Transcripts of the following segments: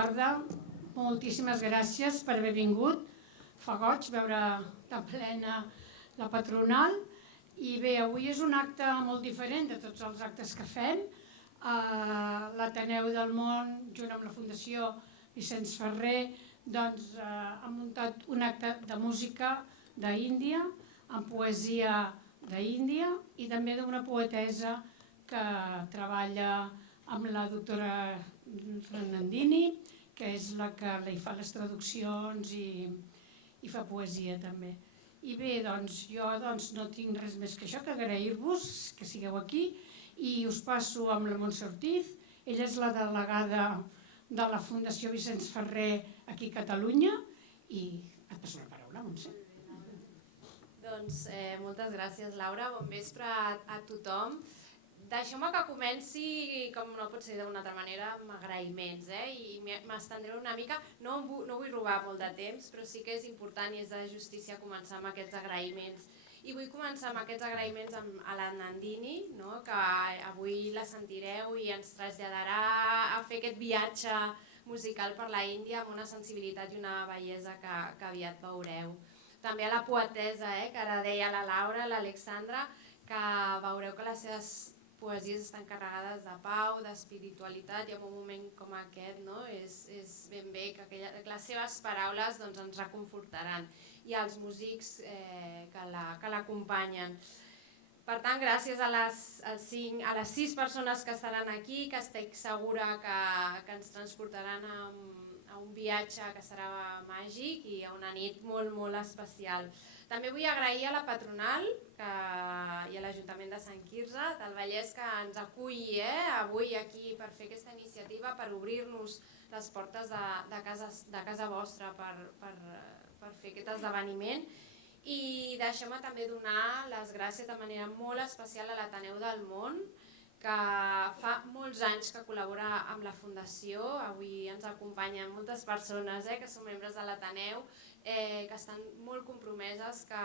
tarda. Moltíssimes gràcies per haver vingut. Fa goig veure tan plena la patronal. I bé, avui és un acte molt diferent de tots els actes que fem. L'Ateneu del Món, junt amb la Fundació Vicenç Ferrer, ha muntat un acte de música d'Índia, amb poesia d'Índia i també d'una poetessa que treballa amb la doctora Nandini, que és la que li fa les traduccions i fa poesia també. I bé, jo no tinc res més que això, que agrair-vos que sigueu aquí i us passo amb la Montse Ortiz. Ella és la delegada de la Fundació Vicenç Ferrer aquí a Catalunya i et passo la paraula, Montse. Doncs moltes gràcies, Laura. Bon vespre a tothom. Deixeu-me que comenci, com no pot ser d'una altra manera, amb agraïments. I m'estendré una mica, no vull robar molt de temps, però sí que és important i és de justícia començar amb aquests agraïments. I vull començar amb aquests agraïments a la Nandini, que avui la sentireu i ens traslladarà a fer aquest viatge musical per la Índia amb una sensibilitat i una bellesa que aviat veureu. També a la poetessa, que ara deia la Laura, l'Alexandra, que veureu que les seves poesies estan carregades de pau, d'espiritualitat i en un moment com aquest és ben bé que les seves paraules ens reconfortaran i als músics que l'acompanyen. Per tant, gràcies a les 6 persones que estaran aquí, que estic segura que ens transportaran a un viatge que serà màgic i a una nit molt, molt especial. També vull agrair a la patronal i a l'Ajuntament de Sant Quirze del Vallès que ens aculli avui aquí per fer aquesta iniciativa, per obrir-nos les portes de casa vostra per fer aquest esdeveniment. I deixeu-me també donar les gràcies de manera molt especial a l'Ateneu del Món, que fa molts anys que col·labora amb la Fundació. Avui ens acompanyen moltes persones que són membres de l'Ateneu, que estan molt compromeses, que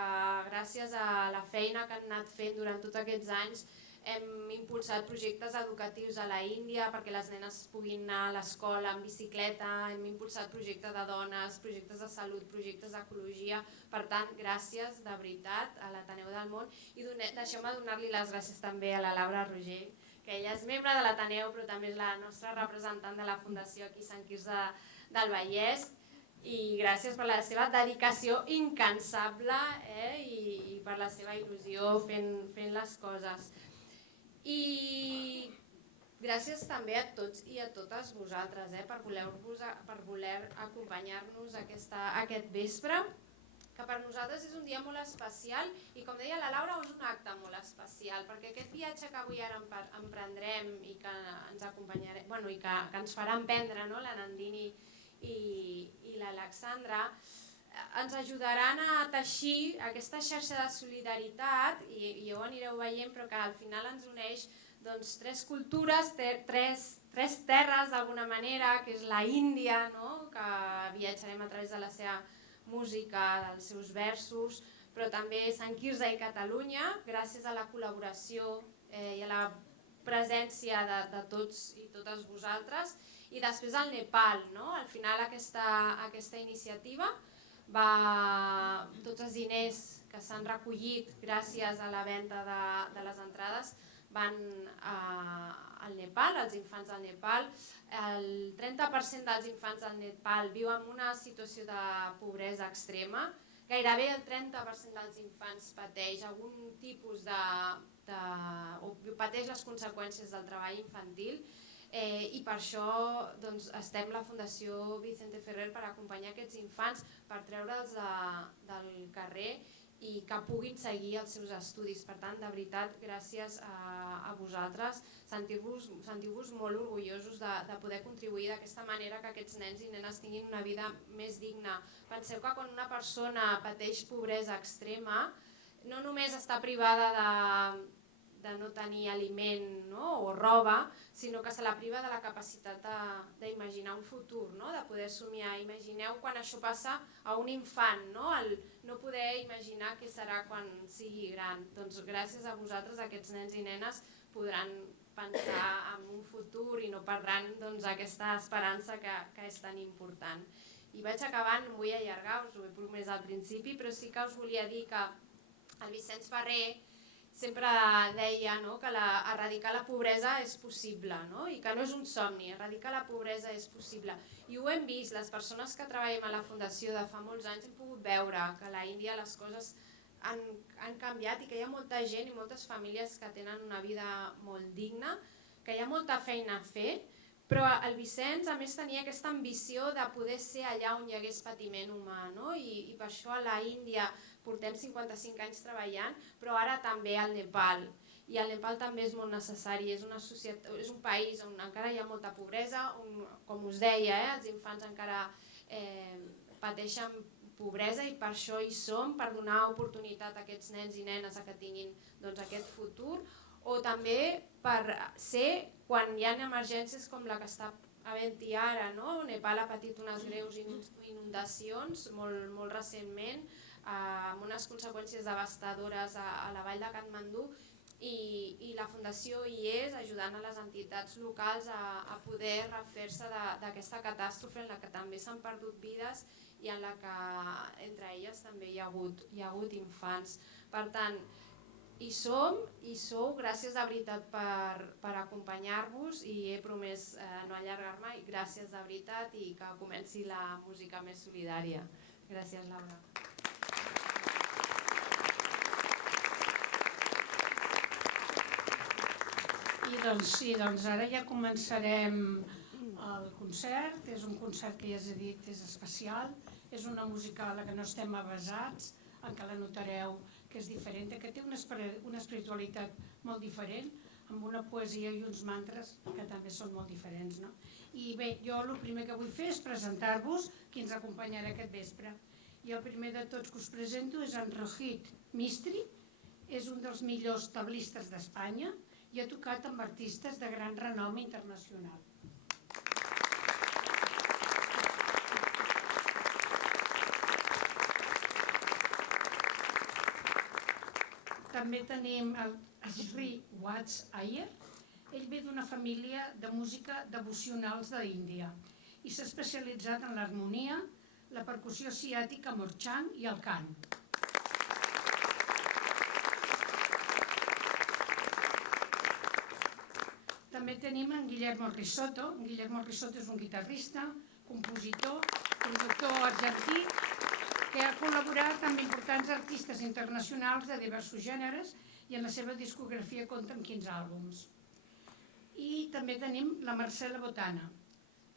gràcies a la feina que han anat fent durant tots aquests anys hem impulsat projectes educatius a la Índia perquè les nenes puguin anar a l'escola en bicicleta, hem impulsat projectes de dones, projectes de salut, projectes d'ecologia. Per tant, gràcies de veritat a l'Ateneu del Món i deixeu-me donar-li les gràcies també a la Laura Roger, que ella és membre de l'Ateneu però també és la nostra representant de la Fundació aquí a Sant Quirze del Vallès. I gràcies per la seva dedicació incansable i per la seva il·lusió fent les coses. I gràcies també a tots i a totes vosaltres per voler acompanyar-nos aquest vespre, que per nosaltres és un dia molt especial i, com deia la Laura, és un acte molt especial, perquè aquest viatge que avui ara emprendrem i que ens farà emprendre la Nandini i l'Alexandra, ens ajudaran a teixir aquesta xarxa de solidaritat, i ho anireu veient, però que al final ens uneix 3 cultures, 3 terres d'alguna manera, que és la Índia, que viatjarem a través de la seva música, dels seus versos, però també Sant Quirze i Catalunya, gràcies a la col·laboració i a la presència de tots i totes vosaltres. I després el Nepal, al final aquesta iniciativa, tots els diners que s'han recollit gràcies a la venda de les entrades van al Nepal, als infants del Nepal. El 30% dels infants del Nepal viu en una situació de pobresa extrema. Gairebé el 30% dels infants pateix algun tipus o pateix les conseqüències del treball infantil. I per això estem la Fundació Vicente Ferrer per acompanyar aquests infants, per treure'ls del carrer i que puguin seguir els seus estudis. Per tant, de veritat, gràcies a vosaltres. Sentiu-vos molt orgullosos de poder contribuir d'aquesta manera que aquests nens i nenes tinguin una vida més digna. Penseu que quan una persona pateix pobresa extrema, no només està privada de no tenir aliment o roba, sinó que se la priva de la capacitat d'imaginar un futur, de poder somiar. Imagineu quan això passa a un infant, no poder imaginar què serà quan sigui gran. Doncs gràcies a vosaltres aquests nens i nenes podran pensar en un futur i no perdran aquesta esperança que és tan important. I vaig acabant, no vull allargar, us ho he promès al principi, però sí que us volia dir que el Vicenç Ferrer sempre deia que erradicar la pobresa és possible, i que no és un somni, erradicar la pobresa és possible. I ho hem vist, les persones que treballem a la Fundació de fa molts anys hem pogut veure que a l'Índia les coses han canviat i que hi ha molta gent i moltes famílies que tenen una vida molt digna, que hi ha molta feina a fer, però el Vicenç a més tenia aquesta ambició de poder ser allà on hi hagués patiment humà, i per això a l'Índia portem 55 anys treballant, però ara també al Nepal. I el Nepal també és molt necessari, és un país on encara hi ha molta pobresa, on, com us deia, els infants encara pateixen pobresa i per això hi som, per donar oportunitat a aquests nens i nenes que tinguin aquest futur, o també per ser, quan hi ha emergències com la que està havent-hi ara, Nepal ha patit unes greus inundacions molt recentment, amb unes conseqüències devastadores a la vall de Katmandú, i la Fundació hi és ajudant a les entitats locals a poder refer-se d'aquesta catàstrofe en la que també s'han perdut vides i en la que entre elles també hi ha hagut infants. Per tant, hi som, hi sou, gràcies de veritat per acompanyar-vos i he promès no allargar-me, i gràcies de veritat i que comenci la música més solidària. Gràcies, Laura. I doncs sí, ara ja començarem el concert. És un concert que ja us he dit és especial, és una música a la que no estem avesats, en què la notareu que és diferent, que té una espiritualitat molt diferent, amb una poesia i uns mantres que també són molt diferents. I bé, jo el primer que vull fer és presentar-vos qui ens acompanyarà aquest vespre. I el primer de tots que us presento és en Rohit Mistry, és un dels millors tablistes d'Espanya i ha tocat amb artistes de gran renom internacional. També tenim el Sri Watts Iyer. Ell ve d'una família de música devocionals d'Índia i s'ha especialitzat en l'harmonia, la percussió ciàtica morchang i el cant. També tenim en Guillermo Risotto. Guillermo Risotto és un guitarrista, compositor, productor argentí, que ha col·laborat amb importants artistes internacionals de diversos gèneres i en la seva discografia compta amb 15 àlbums. I també tenim la Marcela Botana.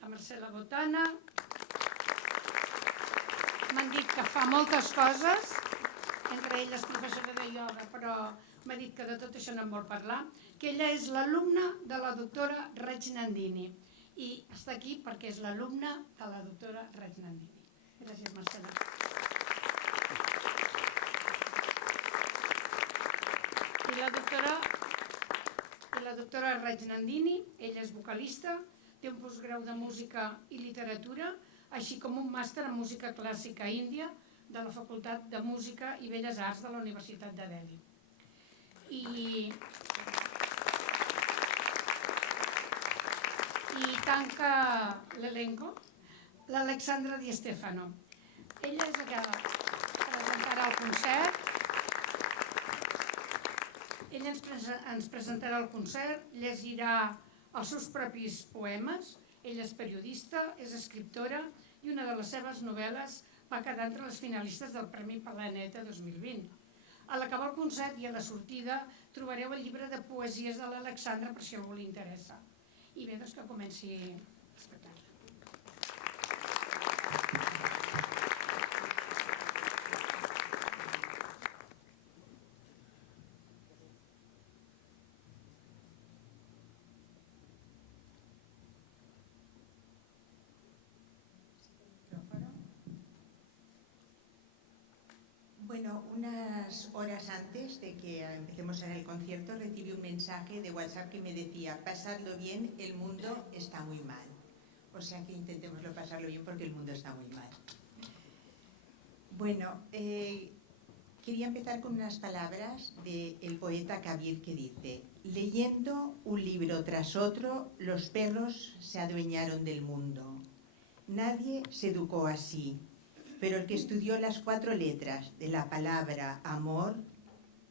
La Marcela Botana m'han dit que fa moltes coses, entre elles professora de ioga, però m'ha dit que de tot això no en vol parlar, que ella és l'alumna de la doctora Rajnandini i està aquí perquè és l'alumna de la doctora Rajnandini. Gràcies, Marcela. I la doctora Rajnandini, ella és vocalista, té un postgrau de música i literatura, així com un màster en música clàssica índia de la Facultat de Música i Belles Arts de la Universitat de Delhi. I tanca l'elenco l'Alexandra Di Stefano. Ella és la que presentarà el concert. Ella ens presentarà el concert, llegirà els seus propis poemes. Ella és periodista, és escriptora i una de les seves novel·les va quedar entre les finalistes del Premi Planeta 2020. A l'acabar el concert i a la sortida trobareu el llibre de poesies de l'Alexandra per si a algú li interessa. I bé, doncs que comenci l'espectacle. Bueno, unas horas antes de que empecemos en el concierto recibí un mensaje de WhatsApp que me decía: pasadlo bien, el mundo está muy mal. O sea que intentémoslo pasarlo bien porque el mundo está muy mal. Bueno, quería empezar con unas palabras del poeta Kabir que dice: leyendo un libro tras otro, los perros se adueñaron del mundo. Nadie se educó así, pero el que estudió las 4 letras de la palabra amor,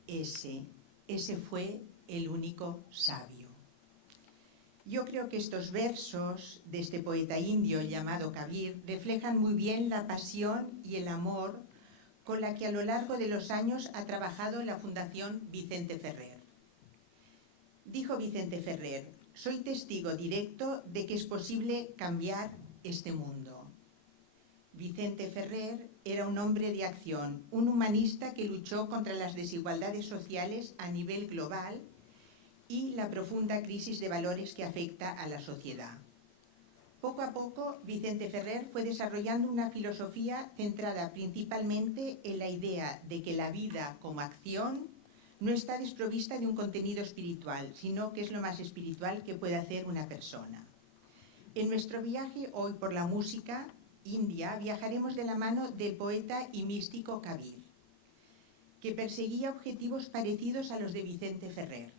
ese fue el único sabio. Yo creo que estos versos de este poeta indio llamado Kabir reflejan muy bien la pasión y el amor con la que a lo largo de los años ha trabajado la Fundación Vicente Ferrer. Dijo Vicente Ferrer: soy testigo directo de que es posible cambiar este mundo. Vicente Ferrer era un hombre de acción, un humanista que luchó contra las desigualdades sociales a nivel global y la profunda crisis de valores que afecta a la sociedad. Poco a poco, Vicente Ferrer fue desarrollando una filosofía centrada principalmente en la idea de que la vida como acción no está desprovista de un contenido espiritual, sino que es lo más espiritual que puede hacer una persona. En nuestro viaje hoy por la música india viajaremos de la mano del poeta y místico Kabir, que perseguía objetivos parecidos a los de Vicente Ferrer.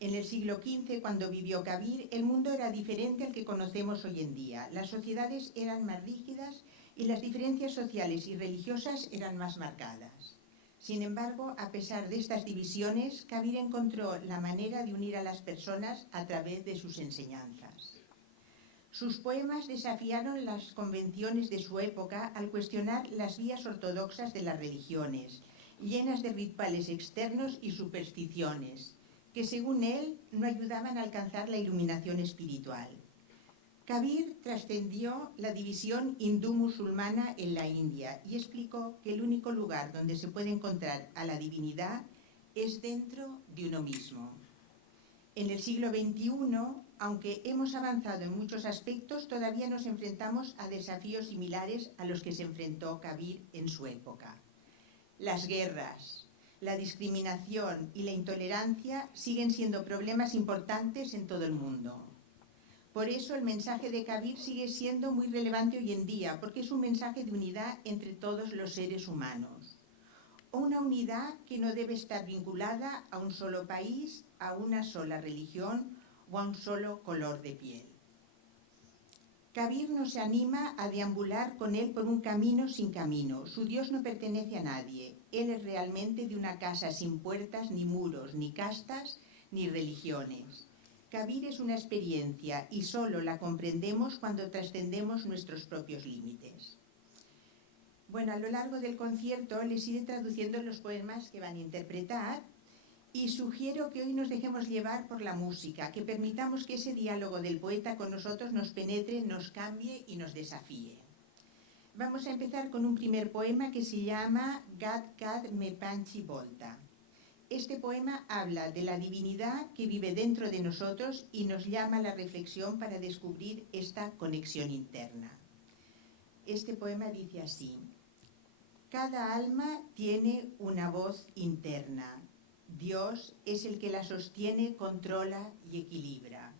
En el siglo XV, cuando vivió Kabir, el mundo era diferente al que conocemos hoy en día. Las sociedades eran más rígidas y las diferencias sociales y religiosas eran más marcadas. Sin embargo, a pesar de estas divisiones, Kabir encontró la manera de unir a las personas a través de sus enseñanzas. Sus poemas desafiaron las convenciones de su época al cuestionar las vías ortodoxas de las religiones, llenas de rituales externos y supersticiones, que según él no ayudaban a alcanzar la iluminación espiritual. Kabir trascendió la división hindú-musulmana en la India y explicó que el único lugar donde se puede encontrar a la divinidad es dentro de uno mismo. En el siglo XXI, aunque hemos avanzado en muchos aspectos, todavía nos enfrentamos a desafíos similares a los que se enfrentó Kabir en su época. Las guerras, la discriminación y la intolerancia siguen siendo problemas importantes en todo el mundo. Por eso el mensaje de Kabir sigue siendo muy relevante hoy en día, porque es un mensaje de unidad entre todos los seres humanos. Una unidad que no debe estar vinculada a un solo país, a una sola religión o a un solo color de piel. Kabir nos anima a deambular con él por un camino sin camino. Su Dios no pertenece a nadie. Él es realmente de una casa sin puertas, ni muros, ni castas, ni religiones. Kabir es una experiencia y solo la comprendemos cuando trascendemos nuestros propios límites. Bueno, a lo largo del concierto les iré traduciendo los poemas que van a interpretar y sugiero que hoy nos dejemos llevar por la música, que permitamos que ese diálogo del poeta con nosotros nos penetre, nos cambie y nos desafíe. Vamos a empezar con un primer poema que se llama Gat Gat Me Panchi Volta. Este poema habla de la divinidad que vive dentro de nosotros y nos llama a la reflexión para descubrir esta conexión interna. Este poema dice así: cada alma tiene una voz interna. Dios es el que la sostiene, controla y equilibra.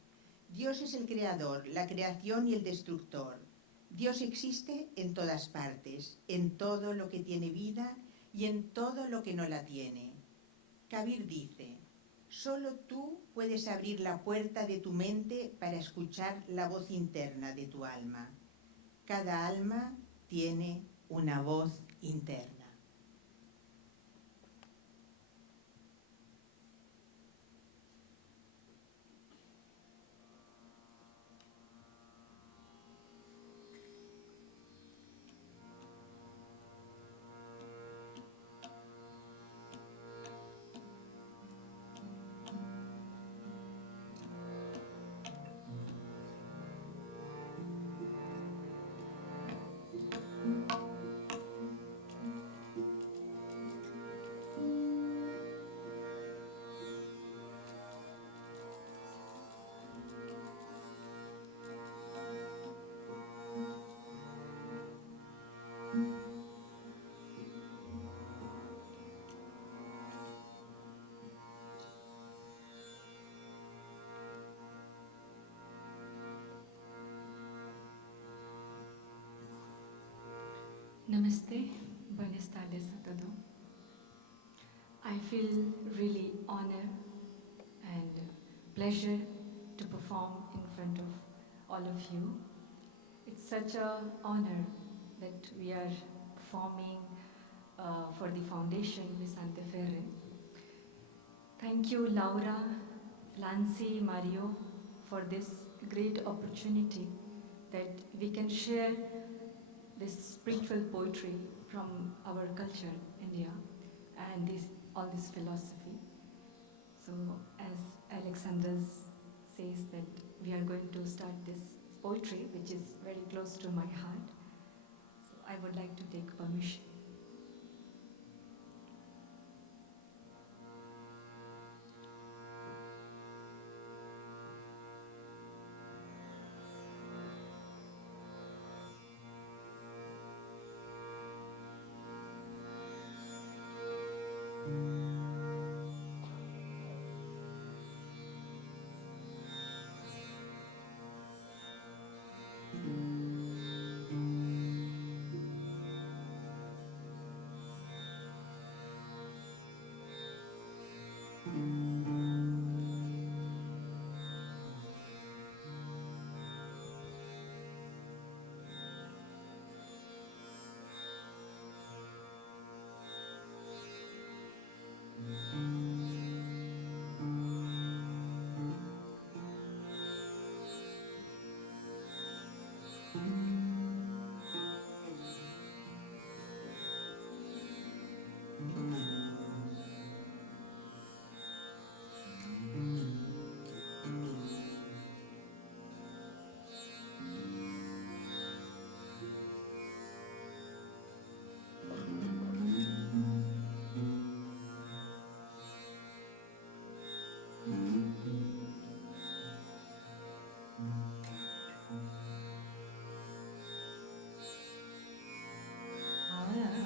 Dios es el creador, la creación y el destructor. Dios existe en todas partes, en todo lo que tiene vida y en todo lo que no la tiene. Kabir dice: solo tú puedes abrir la puerta de tu mente para escuchar la voz interna de tu alma. Cada alma tiene una voz interna. Namaste, buenas tardes a todos. I feel really honor and pleasure to perform in front of all of you. It's such an honor that we are performing for the Foundation Vicente Ferre. Thank you, Laura, Lancy, Mario, for this great opportunity that we can share this spiritual poetry from our culture, India, and all this philosophy. So, as Alexander says that we are going to start this poetry, which is very close to my heart. So, I would like to take permission. Oh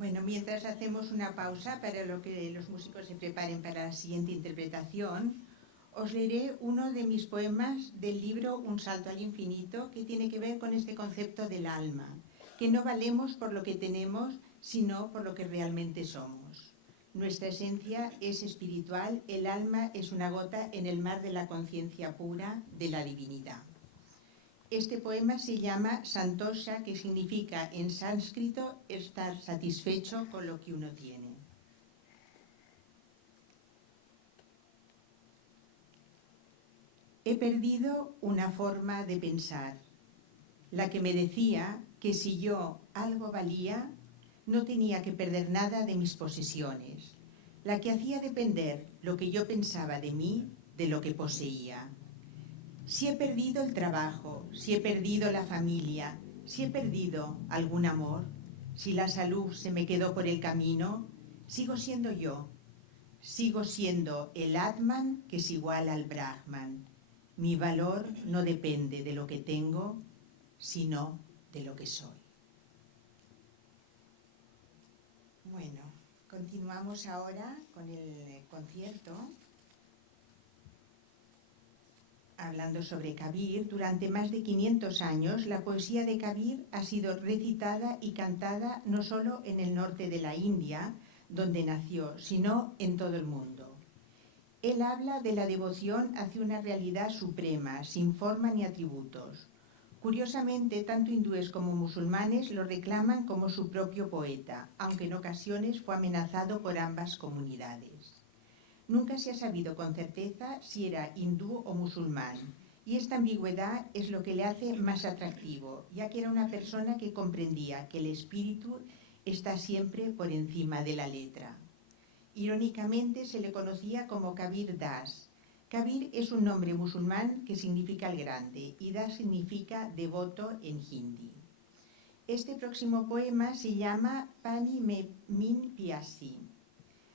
Bueno, mientras hacemos una pausa para lo que los músicos se preparen para la siguiente interpretación, os leeré uno de mis poemas del libro Un salto al infinito, que tiene que ver con este concepto del alma, que no valemos por lo que tenemos, sino por lo que realmente somos. Nuestra esencia es espiritual, el alma es una gota en el mar de la conciencia pura de la divinidad. Este poema se llama Santosha, que significa en sánscrito estar satisfecho con lo que uno tiene. He perdido una forma de pensar, la que me decía que si yo algo valía, no tenía que perder nada de mis posesiones, la que hacía depender lo que yo pensaba de mí de lo que poseía. Si he perdido el trabajo, si he perdido la familia, si he perdido algún amor, si la salud se me quedó por el camino, sigo siendo yo. Sigo siendo el Atman que es igual al Brahman. Mi valor no depende de lo que tengo, sino de lo que soy. Bueno, continuamos ahora con el concierto. Hablando sobre Kabir, durante más de 500 años la poesía de Kabir ha sido recitada y cantada no solo en el norte de la India, donde nació, sino en todo el mundo. Él habla de la devoción hacia una realidad suprema, sin forma ni atributos. Curiosamente, tanto hindúes como musulmanes lo reclaman como su propio poeta, aunque en ocasiones fue amenazado por ambas comunidades. Nunca se ha sabido con certeza si era hindú o musulmán, y esta ambigüedad es lo que le hace más atractivo, ya que era una persona que comprendía que el espíritu está siempre por encima de la letra. Irónicamente se le conocía como Kabir Das. Kabir es un nombre musulmán que significa el grande, y Das significa devoto en hindi. Este próximo poema se llama Pani Min Pyasi.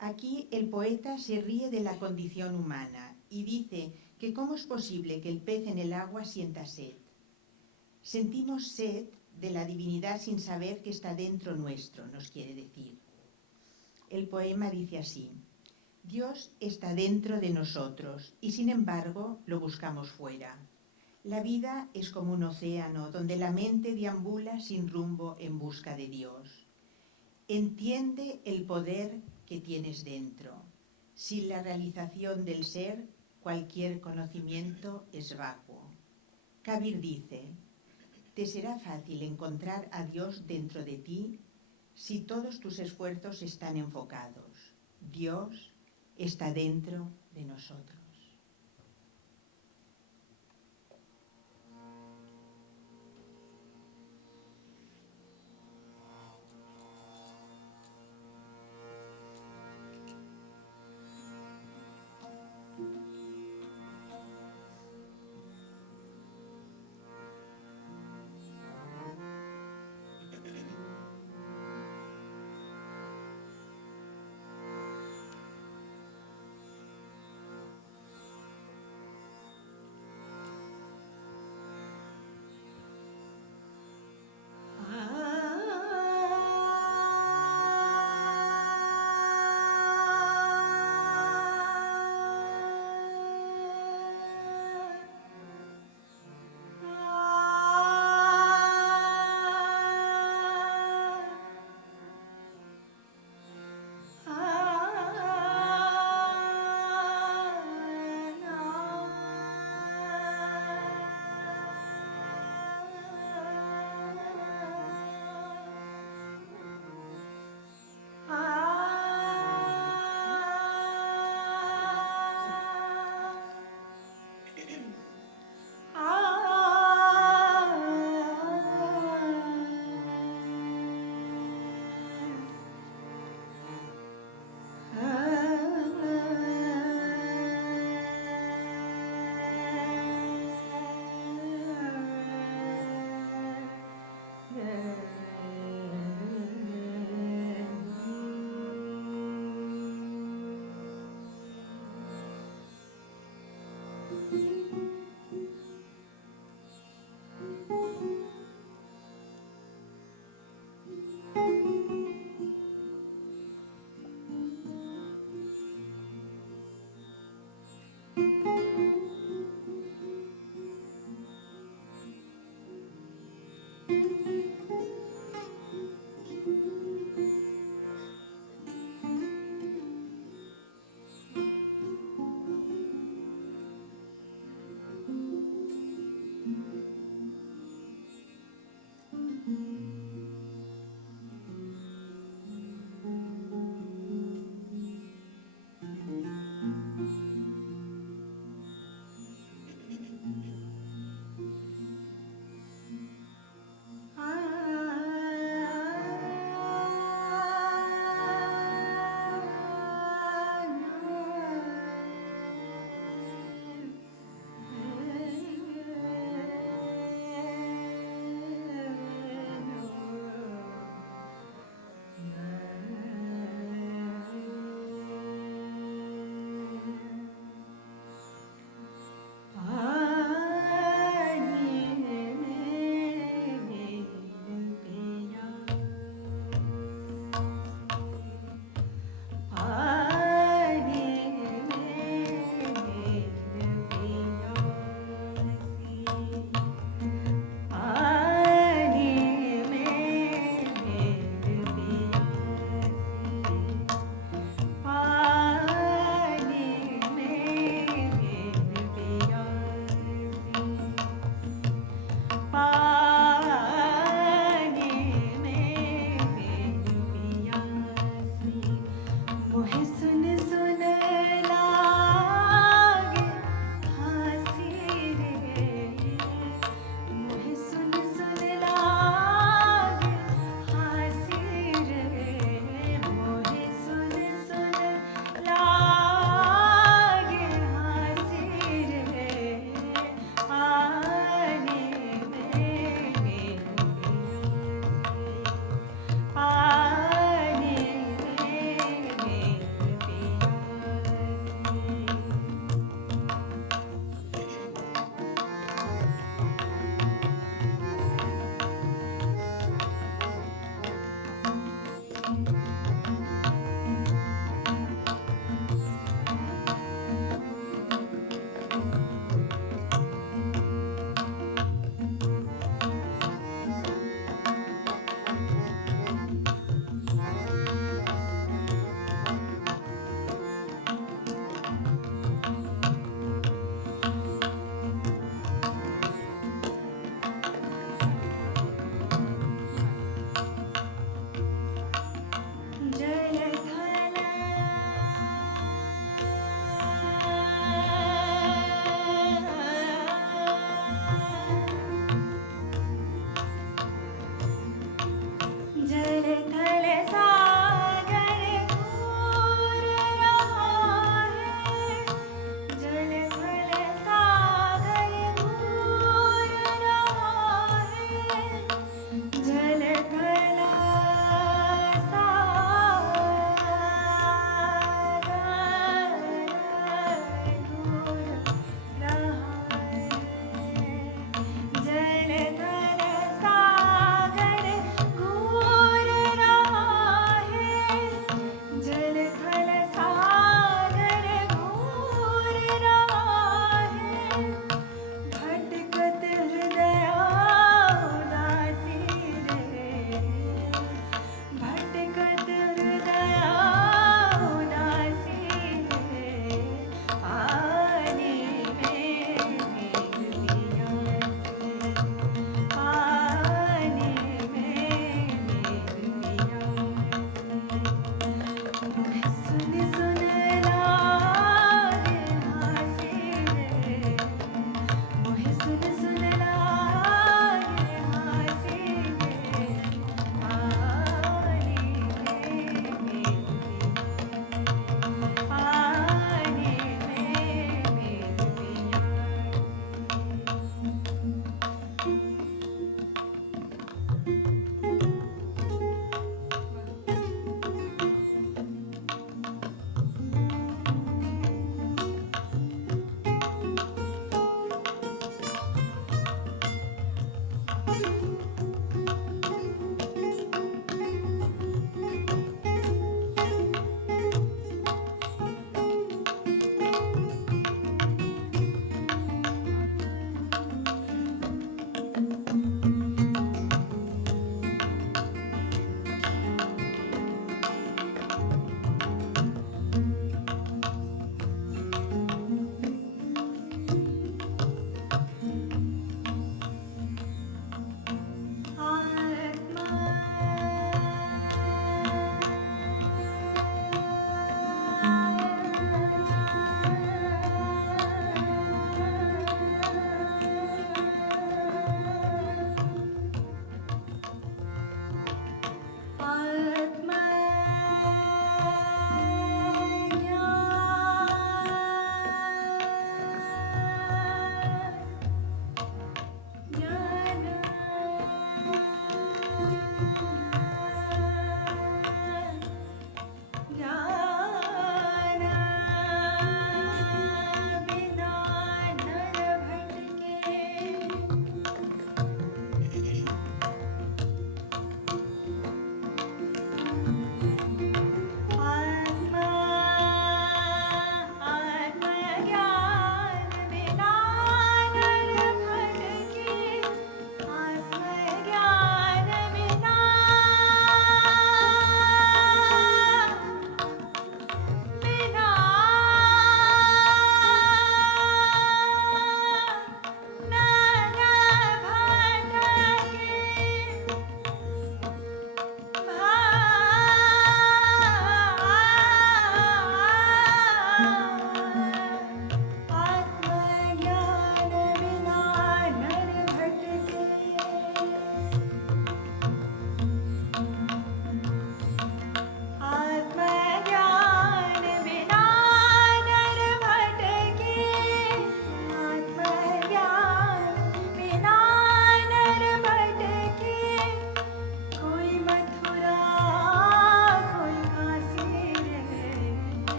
Aquí el poeta se ríe de la condición humana y dice que cómo es posible que el pez en el agua sienta sed. Sentimos sed de la divinidad sin saber que está dentro nuestro, nos quiere decir. El poema dice así: Dios está dentro de nosotros y sin embargo lo buscamos fuera. La vida es como un océano donde la mente deambula sin rumbo en busca de Dios. Entiende el poder que tienes dentro. Sin la realización del ser, cualquier conocimiento es vacuo. Kabir dice: te será fácil encontrar a Dios dentro de ti si todos tus esfuerzos están enfocados. Dios está dentro de nosotros.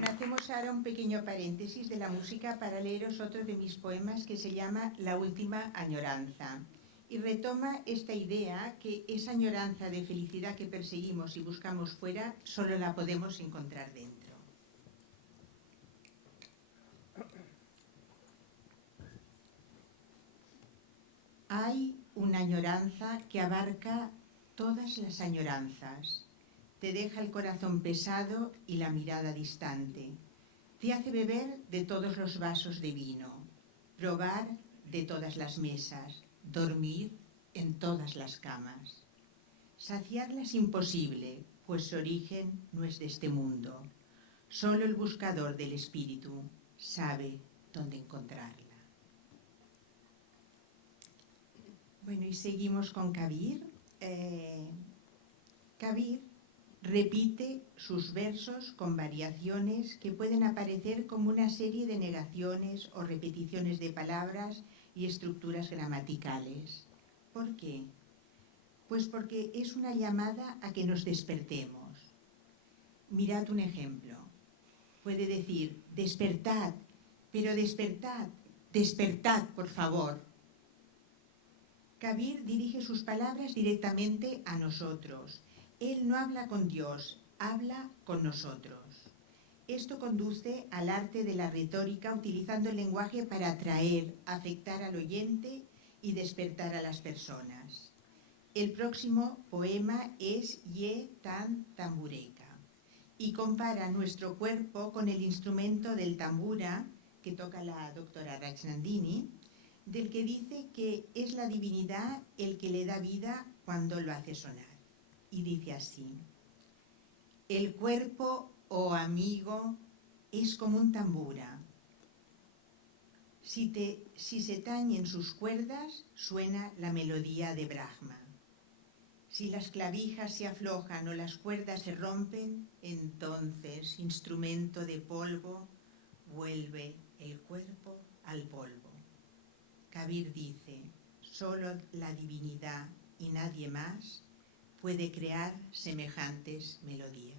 Bueno, hacemos ahora un pequeño paréntesis de la música para leeros otro de mis poemas que se llama La última añoranza. Y retoma esta idea que esa añoranza de felicidad que perseguimos y buscamos fuera, solo la podemos encontrar dentro. Hay una añoranza que abarca todas las añoranzas. Te deja el corazón pesado y la mirada distante. Te hace beber de todos los vasos de vino, probar de todas las mesas, dormir en todas las camas. Saciarla es imposible, pues su origen no es de este mundo. Solo el buscador del espíritu sabe dónde encontrarla. Bueno, y seguimos con Kabir. Kabir repite sus versos con variaciones que pueden aparecer como una serie de negaciones o repeticiones de palabras y estructuras gramaticales. ¿Por qué? Pues porque es una llamada a que nos despertemos. Mirad un ejemplo. Puede decir, despertad, pero despertad, despertad, por favor. Kabir dirige sus palabras directamente a nosotros. Él no habla con Dios, habla con nosotros. Esto conduce al arte de la retórica utilizando el lenguaje para atraer, afectar al oyente y despertar a las personas. El próximo poema es Ye Tan Tambureka y compara nuestro cuerpo con el instrumento del tambura que toca la doctora Rajnandini, del que dice que es la divinidad el que le da vida cuando lo hace sonar. Y dice así: el cuerpo, oh amigo, es como un tambura. Si se tañen sus cuerdas, suena la melodía de Brahma. Si las clavijas se aflojan o las cuerdas se rompen, entonces, instrumento de polvo, vuelve el cuerpo al polvo. Kabir dice, solo la divinidad y nadie más puede crear semejantes melodías.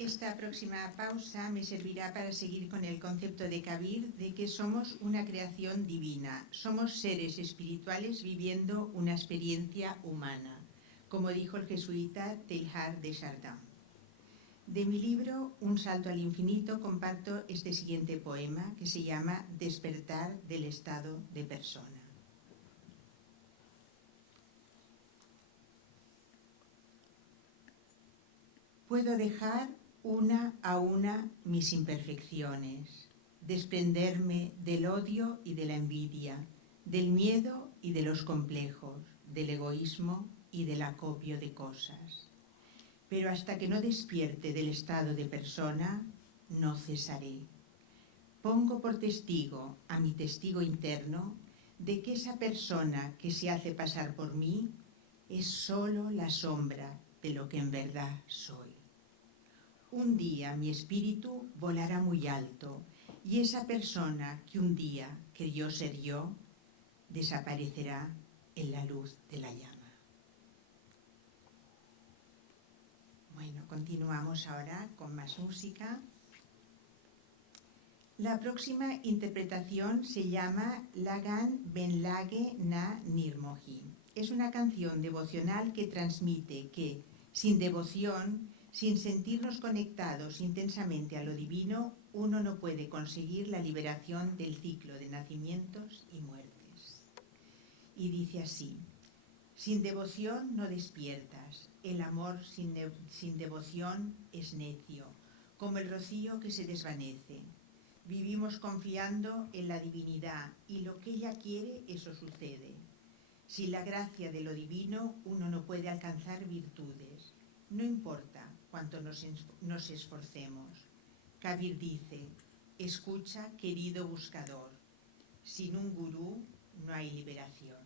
Esta próxima pausa me servirá para seguir con el concepto de Kabir de que somos una creación divina, somos seres espirituales viviendo una experiencia humana, como dijo el jesuita Teilhard de Chardin. De mi libro Un salto al infinito comparto este siguiente poema que se llama Despertar del estado de persona. Puedo dejar una a una mis imperfecciones, desprenderme del odio y de la envidia, del miedo y de los complejos, del egoísmo y del acopio de cosas. Pero hasta que no despierte del estado de persona, no cesaré. Pongo por testigo a mi testigo interno de que esa persona que se hace pasar por mí es solo la sombra de lo que en verdad soy. Un día mi espíritu volará muy alto y esa persona que un día creyó ser yo desaparecerá en la luz de la llama. Bueno, continuamos ahora con más música. La próxima interpretación se llama Lagan Ben Lage Na Nirmohi. Es una canción devocional que transmite que, sin devoción, sin sentirnos conectados intensamente a lo divino, uno no puede conseguir la liberación del ciclo de nacimientos y muertes. Y dice así: sin devoción no despiertas, el amor sin devoción es necio, como el rocío que se desvanece. Vivimos confiando en la divinidad y lo que ella quiere, eso sucede. Sin la gracia de lo divino, uno no puede alcanzar virtudes. No importa cuánto nos esforcemos. Kabir dice: escucha, querido buscador, sin un gurú no hay liberación.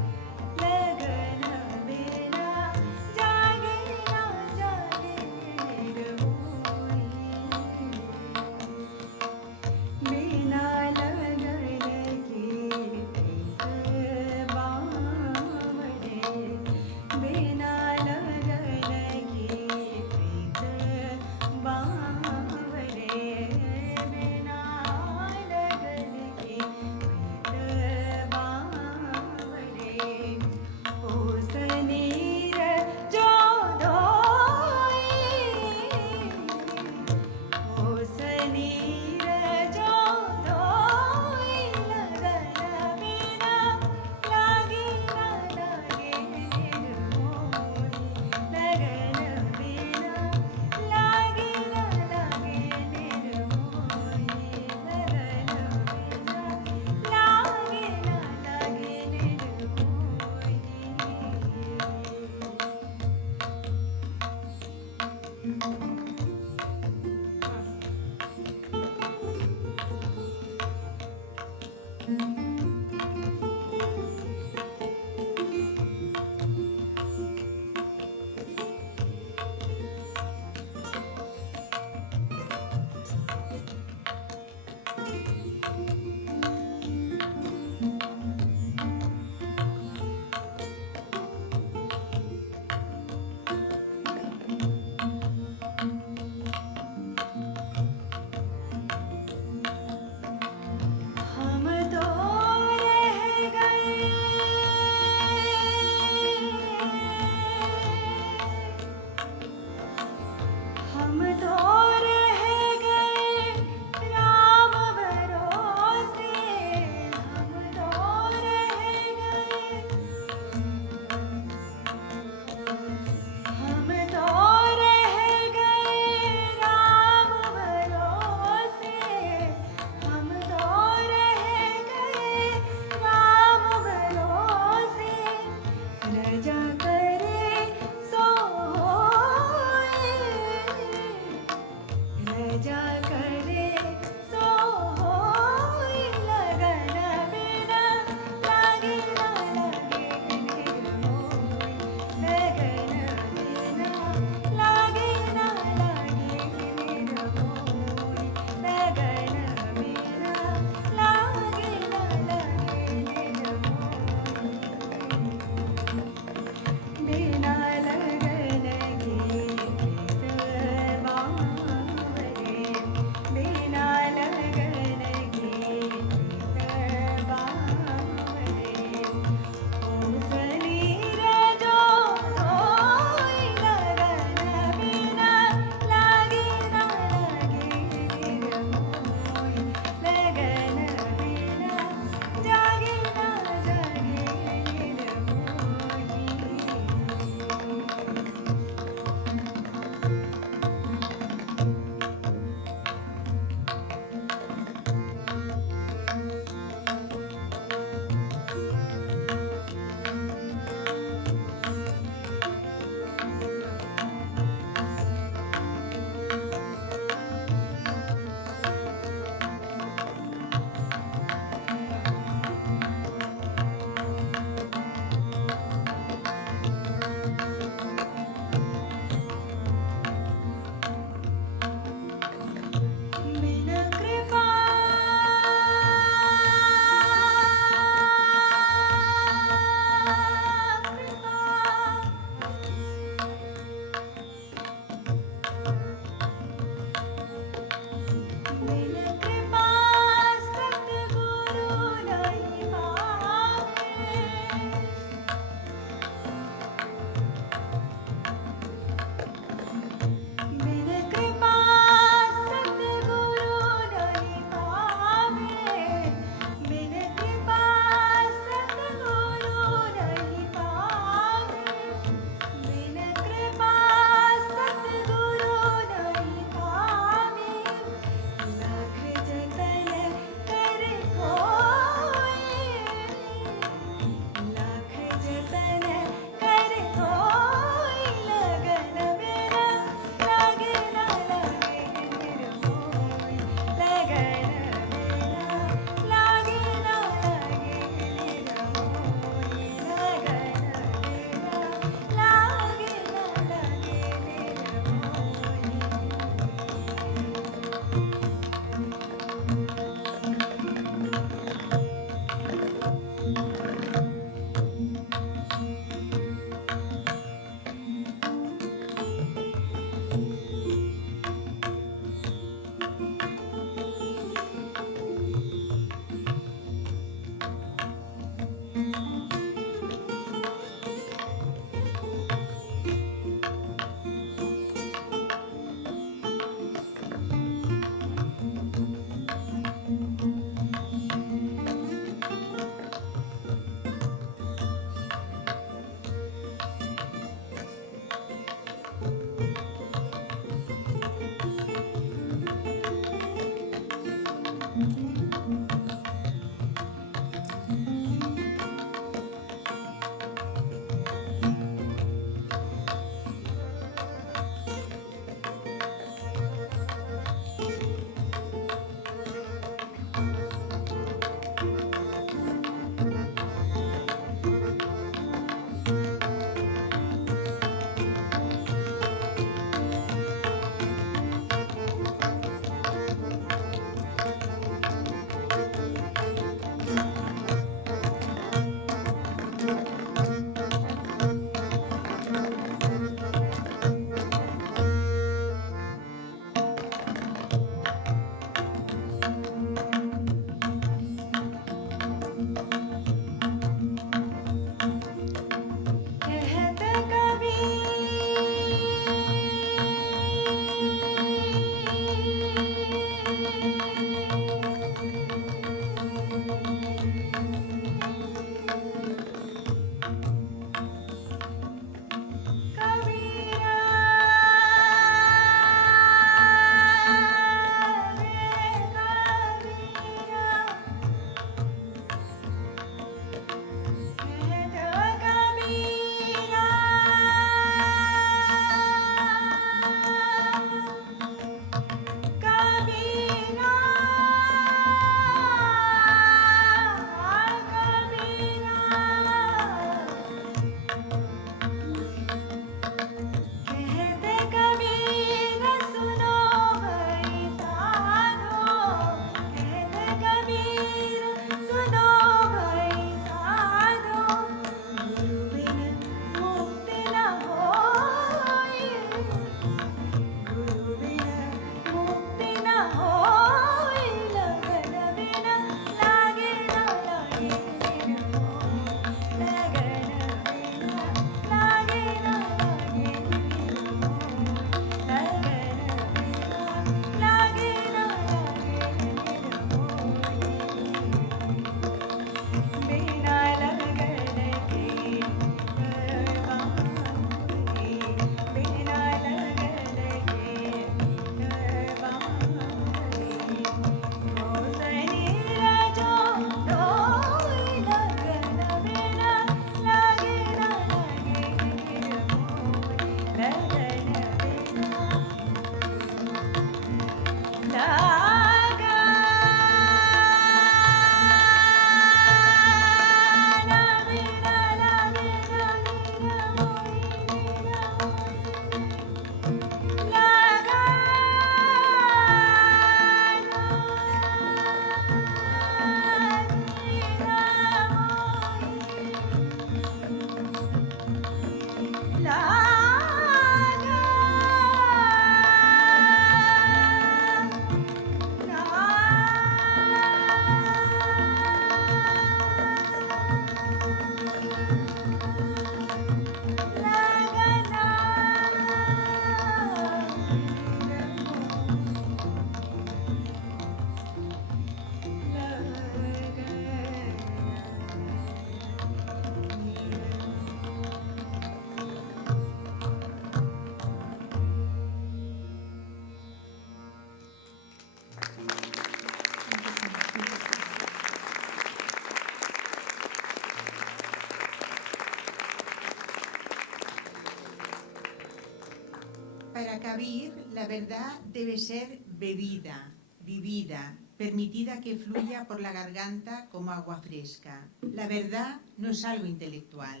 Kabir, la verdad debe ser bebida, vivida, permitida que fluya por la garganta como agua fresca. La verdad no es algo intelectual,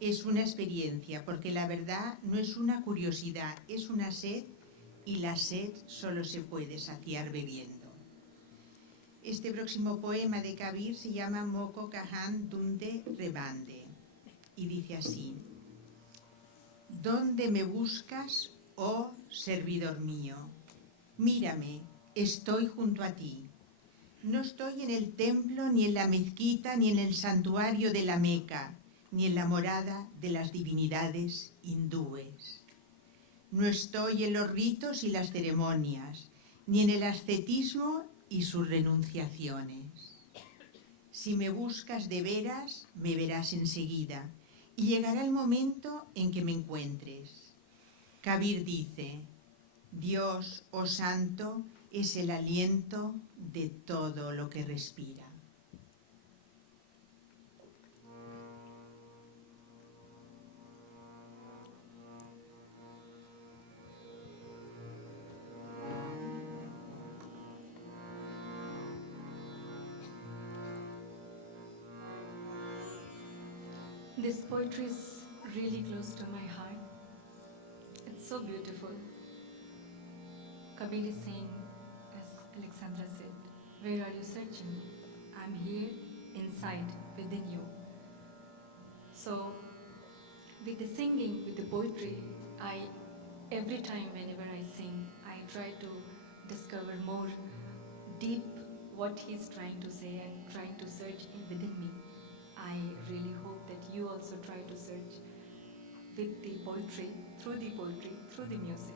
es una experiencia, porque la verdad no es una curiosidad, es una sed, y la sed solo se puede saciar bebiendo. Este próximo poema de Kabir se llama Moko Kahan Dunde Rebande y dice así: ¿Dónde me buscas, oh servidor mío? Mírame, estoy junto a ti. No estoy en el templo, ni en la mezquita, ni en el santuario de la Meca, ni en la morada de las divinidades hindúes. No estoy en los ritos y las ceremonias, ni en el ascetismo y sus renunciaciones. Si me buscas de veras, me verás enseguida, y llegará el momento en que me encuentres. Kabir dice: Dios, oh santo, es el aliento de todo lo que respira. This poetry is really close to my heart. It's so beautiful. Kabir is saying, as Alexandra said, where are you searching? I'm here, inside, within you. So, with the singing, with the poetry, every time whenever I sing, I try to discover more deep what he's trying to say and trying to search within me. I really hope that you also try to search with the poetry, through the music.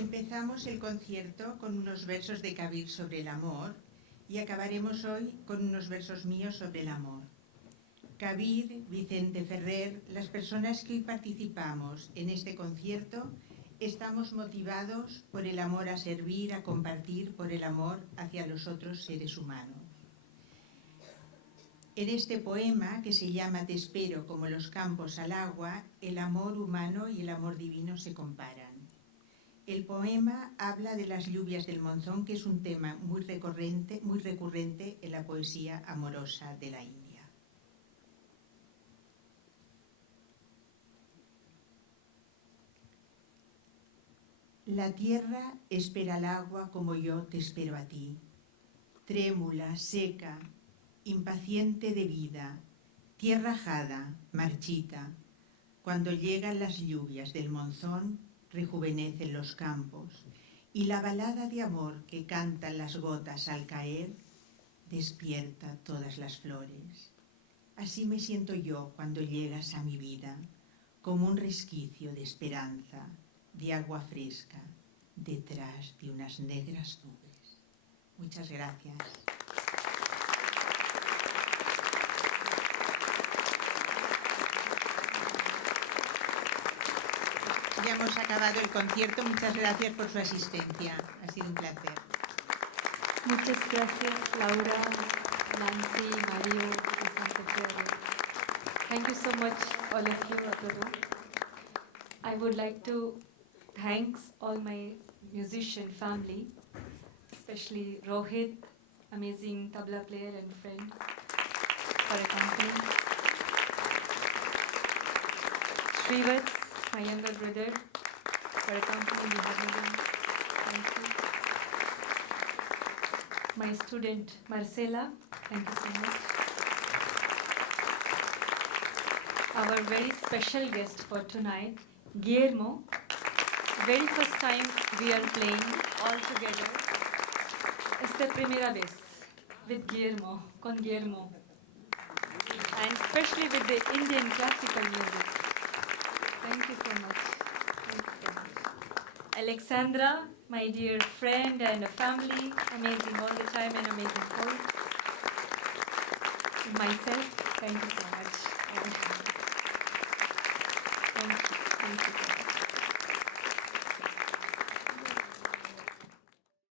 Empezamos el concierto con unos versos de Kabir sobre el amor y acabaremos hoy con unos versos míos sobre el amor. Kabir, Vicente Ferrer, las personas que hoy participamos en este concierto estamos motivados por el amor a servir, a compartir, por el amor hacia los otros seres humanos. En este poema, que se llama Te espero como los campos al agua, el amor humano y el amor divino se comparan. El poema habla de las lluvias del monzón, que es un tema muy recurrente en la poesía amorosa de la India. La tierra espera el agua como yo te espero a ti, trémula, seca, impaciente de vida, tierra ajada, marchita. Cuando llegan las lluvias del monzón, rejuvenecen los campos, y la balada de amor que cantan las gotas al caer, despierta todas las flores. Así me siento yo cuando llegas a mi vida, como un resquicio de esperanza, de agua fresca, detrás de unas negras nubes. Muchas gracias. Ya hemos acabado el concierto. Muchas gracias por su asistencia. Ha sido un placer. Muchas gracias, Laura, Nancy, Mario, Vicente Ferrer. Thank you so much, all of you, Aturu. I would like to thank all my musician family, especially Rohit, amazing tabla player and friend, for accompanying. Srivats, my younger brother, for accompanying the Harmonium. Thank you. My student Marcela, thank you so much. Our very special guest for tonight, Guillermo. Very first time we are playing all together. Esta primera vez with Guillermo, con Guillermo. And especially with the Indian classical music. Thank you so much. Thank you so much. Alexandra, my dear friend and family, amazing all the time and amazing poet. Myself, thank you so much. Thank you. Thank you so much.